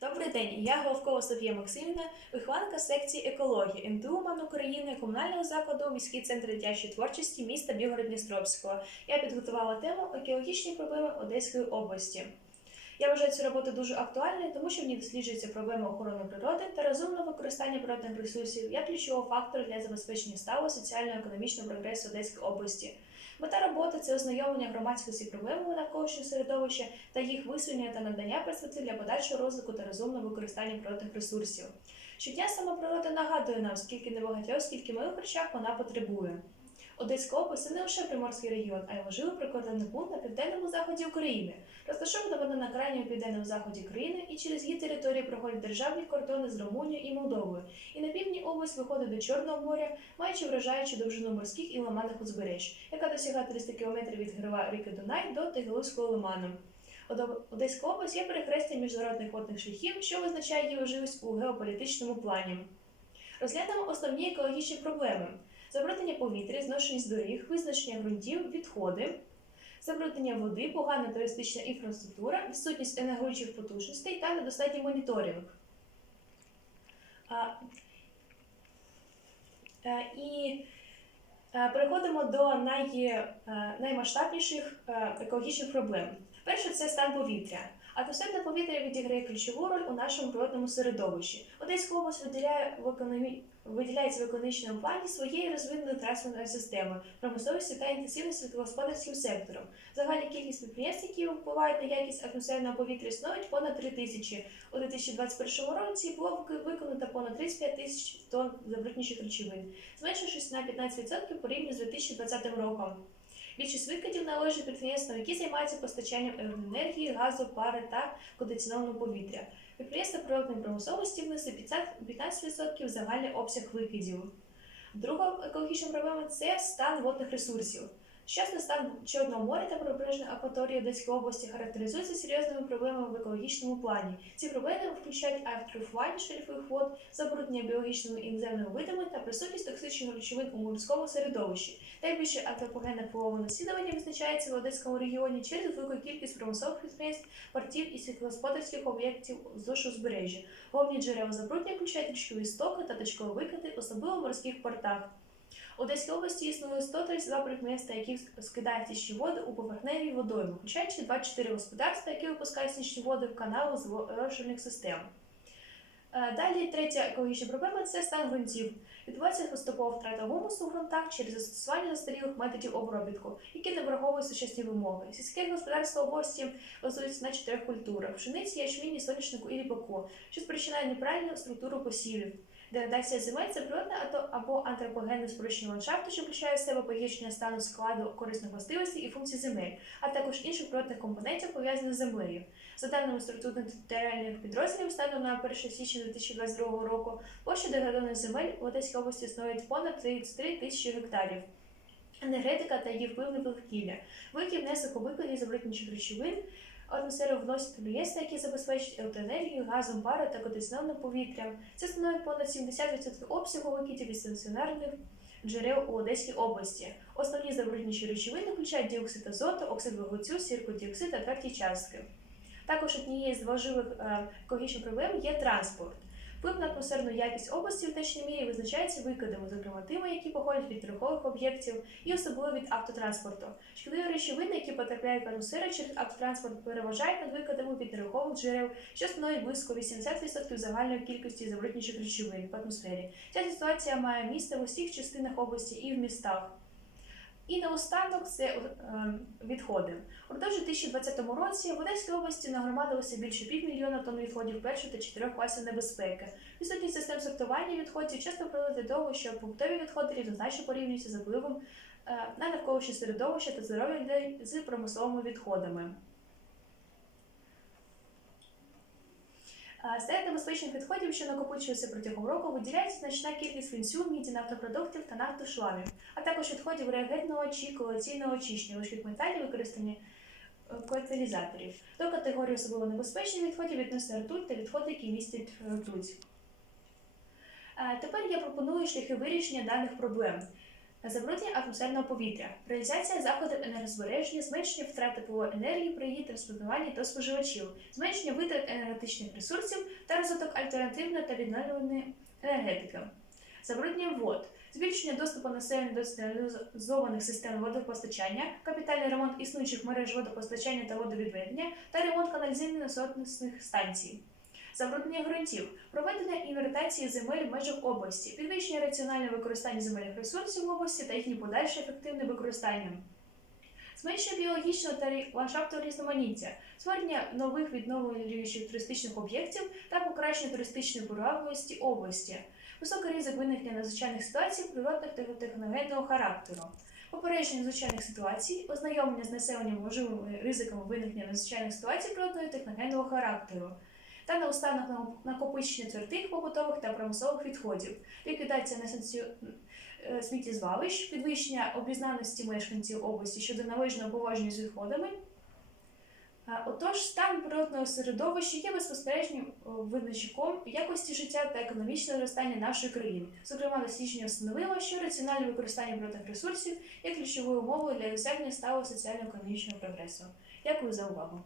Добрий день, я Головкова Софія Максимівна, вихованка секції екології НТУ МАН України комунального закладу міський центр дитячої творчості міста Білгород-Дністровського. Я підготувала тему екологічні проблеми Одеської області. Я вважаю цю роботу дуже актуальною, тому що в ній досліджуються проблеми охорони природи та розумного використання природних ресурсів як ключового фактору для забезпечення сталого соціально-економічного прогресу Одеської області. Мета роботи це ознайомлення громадськості проблеми навколишнього середовища та їх висунення та надання перспектив для подальшого розвитку та розумного використання природних ресурсів. Щодня сама природа нагадує нам, скільки небагатьох, скільки малих речах вона потребує. Одеська область це не лише приморський регіон, а й важливий прикордонний пункт на південному заході України. Розташована вона на крайньому південному заході країни і через її території проходять державні кордони з Румунією і Молдовою. І на півдні область виходить до Чорного моря, маючи вражаючу довжину морських і лиманних узбереж, яка досягає 300 км від грива ріки Дунай до Тагиловського лиману. Одеська область є перехрестям міжнародних водних шляхів, що визначає її важливість у геополітичному плані. Розглянемо основні екологічні проблеми: забруднення повітря, зношеність доріг, визначення ґрунтів, відходи, забруднення води, погана туристична інфраструктура, відсутність енергоючих потужностей та недостатній моніторинг. Е, і е, переходимо до най, е, наймасштабніших екологічних проблем. Перше це стан повітря. Атмосферне повітря відіграє ключову роль у нашому природному середовищі. Одеська область виділяє в економі... виділяється в економічному плані своєю розвиненою транспортною системою, промисловістю та інтенсивним світлогосподарським сектором. Загальна кількість підприємств, які впливають на якість атмосферного повітря, становить понад 3 тисячі. У 2021 році було виконано понад 35 тисяч тонн забруднюючих речовин, зменшившись на 15% порівняно з 2020 роком. Більшість викидів належить підприємствам, які займаються постачанням енергії, газу, пари та кондиціонованого повітря. Підприємства природної промисловості внесли 15% загальний обсяг викидів. Друга екологічна проблема це стан водних ресурсів. Сучасний стан Чорного моря та прибережної акваторії Одеської області характеризується серйозними проблемами в екологічному плані. Ці проблеми включають автрофування шельфових вод, забруднення біологічними і іноземними видами та присутність токсичних речовин у морському середовищі. Найбільше антропогенне впливове наслідування визначається в Одеському регіоні через велику кількість промислових підприємств, портів і сільськогосподарських об'єктів вздовж узбережжя. Головні джерела забруднення включають річкові стоки та точкові викиди, особливо в морських портах. Одеській області існує 132 підприємства, які скидають стічні води у поверхневі водойми, включаючи 24 господарства, які випускають стічні води в канали зрошувальних систем. Е, Далі третя екологічна проблема це стан ґрунтів. Відбувається поступова втрата гумусу в ґрунтах через застосування застарілих методів обробітку, які не враховують сучасні вимоги. Сільське господарство області базується на чотирьох культурах: пшениці, ячміні, соняшнику і ріпаку, що спричиняє неправильну структуру посівів. Деградація земель це природне або антропогенне спрощення ландшафту, що включає в себе погіршення стану складу корисних властивостей і функцій земель, а також інших природних компонентів пов'язаних з землею. За даними структурних територіальних підрозділів, станом на 1 січня 2022 року площа деградованих земель в Одеській області становить понад 33 тисячі гектарів. Енергетика та її вплив на довкілля, викид внесок у викиді забруднюючих речовин, атмосферу вносять підприємства, які забезпечують електроенергію, газом, парою та кондиціонованим повітрям. Це становить понад 70% обсягу викидів від стаціонарних джерел у Одеській області. Основні забруднюючі речовини включають діоксид азоту, оксид вуглецю, сіркодіоксид та тверді частки. Також однією з важливих е, екологічних проблем є транспорт. Вплив на атмосферну якість області в значній мірі визначається викидами, зокрема тими, які походять від рухових об'єктів і особливо від автотранспорту. Шкідливі речовини, які потрапляють в атмосферу через автотранспорт, переважають над викидами від нерухомих джерел, що становить близько 80% загальної кількості забруднюючих речовин в атмосфері. Ця ситуація має місце в усіх частинах області і в містах. І наостанок це е, відходи. У 2020 році в Одеській області нагромадилося більше півмільйона тонн відходів першої та чотирьох класів небезпеки. Відсутність систем сортування відходів часто приводить до того, що побутові відходи рівнозначно порівнюються з впливом е, на навколишнє середовище та здоров'я людей з промисловими відходами. Е, Серед небезпечних відходів, що накопичуються протягом року, виділяється значна кількість свинцю, міді, нафтопродуктів та нафтошламів, а також відходів реагентного чи колекційного очищення, важких металів, використання е, каталізаторів. До категорії особливо небезпечних відходів відноситься ртуть та відходи, які містять е, ртуть. Е, Тепер я пропоную шляхи вирішення даних проблем. Забруднення атмосферного повітря, реалізація заходів енергозбереження, зменшення втрат теплової енергії при її транспортуванні до споживачів, зменшення витрат енергетичних ресурсів та розвиток альтернативної та відновлюваної енергетики. Забруднення вод, збільшення доступу населення до централізованих систем водопостачання, капітальний ремонт існуючих мереж водопостачання та водовідведення та ремонт каналізаційних насосних станцій. Забруднення ґрунтів, проведення інвентаризації земель в межах області, підвищення раціонального використання земельних ресурсів в області та їхнє подальше ефективне використання. Зменшення біологічного та ландшафтного різноманіття, створення нових відновлюючих туристичних об'єктів та покращення туристичної привабливості області, високий ризик виникнення надзвичайних ситуацій природних та техногенного характеру, попередження надзвичайних ситуацій, ознайомлення з населенням можливими ризиками виникнення надзвичайних ситуацій природного і техногенного характеру. Та на- накопичення твердих побутових та промислових відходів, ліквідація е, сміттєзвалищ, підвищення обізнаності мешканців області щодо належного поводження з відходами. Отож, стан природного середовища є безпосереднім о, визначником якості життя та економічного зростання нашої країни. Зокрема, дослідження встановило, що раціональне використання природних ресурсів є ключовою умовою для досягнення сталого соціально-економічного прогресу. Дякую за увагу.